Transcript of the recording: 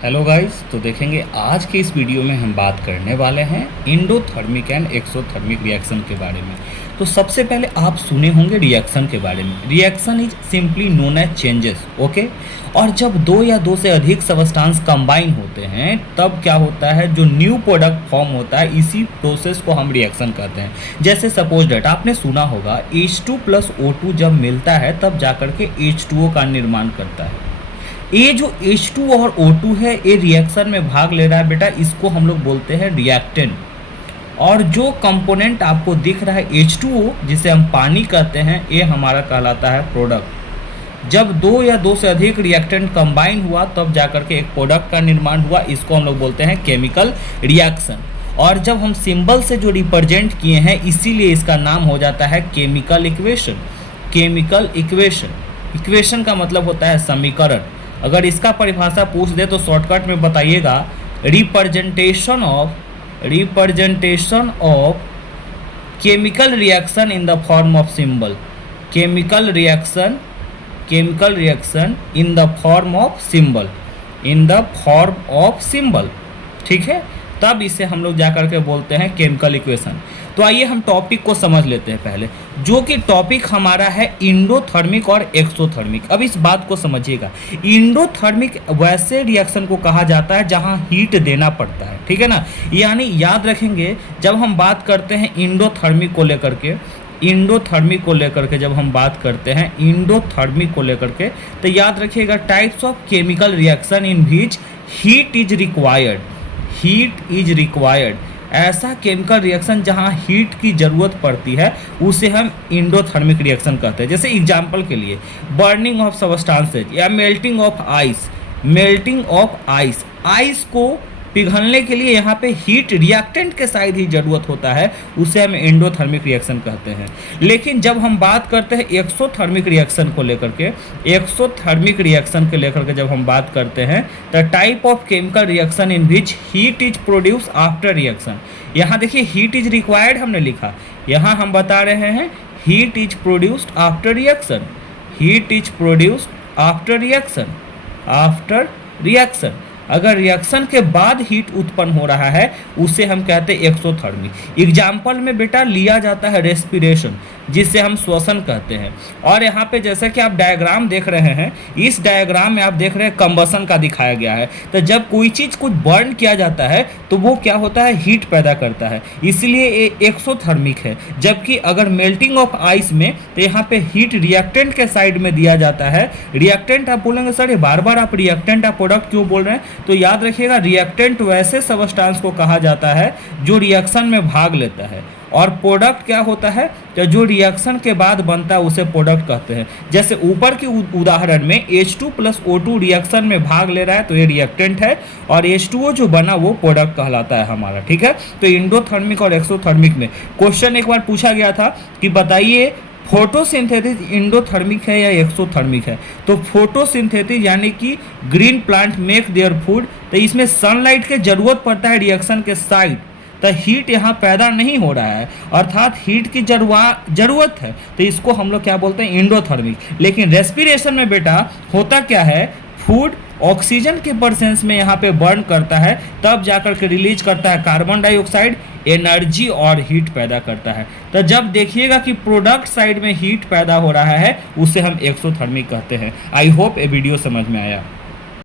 Hello guys, तो देखेंगे आज के इस वीडियो में हम बात करने वाले हैं इंडोथर्मिक एंड एक्सोथर्मिक रिएक्शन के बारे में। तो सबसे पहले आप सुने होंगे रिएक्शन के बारे में। Reaction is simply known as changes, okay. और जब दो या दो से अधिक सबस्टांस कंबाइन होते हैं तब क्या होता है, जो न्यू प्रोडक्ट फॉर्म होता है, इसी प्रोसेस को हम रिएक्शन कहते हैं। जैसे सपोज डेट आपने सुना होगा H2 प्लस O2 जब मिलता है तब जाकर के H2O का निर्माण करता है। ये जो H2 और O2 है, ये रिएक्शन में भाग ले रहा है बेटा, इसको हम लोग बोलते हैं रिएक्टेंट। और जो कंपोनेंट आपको दिख रहा है H2O, जिसे हम पानी कहते हैं, ये हमारा कहलाता है प्रोडक्ट। जब दो या दो से अधिक रिएक्टेंट कंबाइन हुआ तब जाकर के एक प्रोडक्ट का निर्माण हुआ, इसको हम लोग बोलते हैं केमिकल रिएक्शन। और जब हम सिंबल से जो रिप्रेजेंट किए हैं, इसीलिए इसका नाम हो जाता है chemical equation. Chemical equation, equation का मतलब होता है समीकरण। अगर इसका परिभाषा पूछ दे तो शॉर्टकट में बताइएगा, representation of chemical reaction in the form of symbol. Chemical reaction in the form of symbol, ठीक है। तब इसे हम लोग जाकर के बोलते हैं केमिकल इक्वेशन। तो आइए हम टॉपिक को समझ लेते हैं पहले, जो कि टॉपिक हमारा है इंडोथर्मिक और एक्सोथर्मिक। अब इस बात को समझिएगा, इंडोथर्मिक वैसे रिएक्शन को कहा जाता है जहां हीट देना पड़ता है, ठीक है ना। यानी याद रखेंगे, जब हम बात करते हैं इंडोथर्मिक को लेकर के, जब हम बात करते हैं इंडोथर्मिक को लेकर के, तो याद रखिएगा types of chemical reaction in which heat is required. ऐसा केमिकल रिएक्शन जहां हीट की ज़रूरत पड़ती है उसे हम इंडोथर्मिक रिएक्शन कहते हैं। जैसे एग्जांपल के लिए बर्निंग ऑफ सबस्टांसेज या मेल्टिंग ऑफ आइस। आइस को पिघलने के लिए यहाँ पे हीट रिएक्टेंट के साथ ही ज़रूरत होता है, उसे हम एंडोथर्मिक रिएक्शन कहते हैं। लेकिन जब हम बात करते हैं एक्सोथर्मिक रिएक्शन को लेकर के, जब हम बात करते हैं the type of chemical reaction in which heat is produce after reaction. यहाँ देखिए हीट इज रिक्वायर्ड हमने लिखा, यहाँ हम बता रहे हैं heat is produced after reaction. अगर रिएक्शन के बाद हीट उत्पन्न हो रहा है उसे हम कहते हैं एक्सोथर्मिक। एग्जाम्पल में बेटा लिया जाता है रेस्पिरेशन, जिसे हम श्वसन कहते हैं। और यहाँ पे जैसा कि आप डायग्राम देख रहे हैं, इस डायग्राम में आप देख रहे हैं कंबसन का दिखाया गया है। तो जब कोई चीज़ कुछ बर्न किया जाता है तो वो क्या होता है, हीट पैदा करता है, इसलिए ये एक्सोथर्मिक है। जबकि अगर मेल्टिंग ऑफ आइस में, तो यहाँ पे हीट रिएक्टेंट के साइड में दिया जाता है। रिएक्टेंट आप बोलेंगे सर ये बार बार आप रिएक्टेंट या प्रोडक्ट क्यों बोल रहे हैं, तो याद रखिएगा रिएक्टेंट वैसे सबस्टांस को कहा जाता है जो रिएक्शन में भाग लेता है, और प्रोडक्ट क्या होता है, तो जो रिएक्शन के बाद बनता है उसे प्रोडक्ट कहते हैं। जैसे ऊपर के उदाहरण में H2 प्लस O2 रिएक्शन में भाग ले रहा है तो ये रिएक्टेंट है, और H2O जो बना वो प्रोडक्ट कहलाता है हमारा, ठीक है। तो इंडोथर्मिक और एक्सोथर्मिक में क्वेश्चन एक बार पूछा गया था कि बताइए फोटोसिंथेसिस इंडोथर्मिक है या एक्सोथर्मिक है। तो फोटोसिंथेसिस यानी कि green plant make their food, तो इसमें सनलाइट के जरूरत पड़ता है रिएक्शन के साइड, तो हीट यहाँ पैदा नहीं हो रहा है, अर्थात हीट की जरूरत है, तो इसको हम लोग क्या बोलते हैं, इंडोथर्मिक। लेकिन रेस्पिरेशन में बेटा होता क्या है, फूड ऑक्सीजन के प्रेजेंस में यहाँ पे बर्न करता है, तब जाकर के रिलीज करता है कार्बन डाइऑक्साइड, एनर्जी और हीट पैदा करता है। तो जब देखिएगा कि प्रोडक्ट साइड में हीट पैदा हो रहा है उसे हम एक्सोथर्मिक कहते हैं। आई होप ये वीडियो समझ में आया।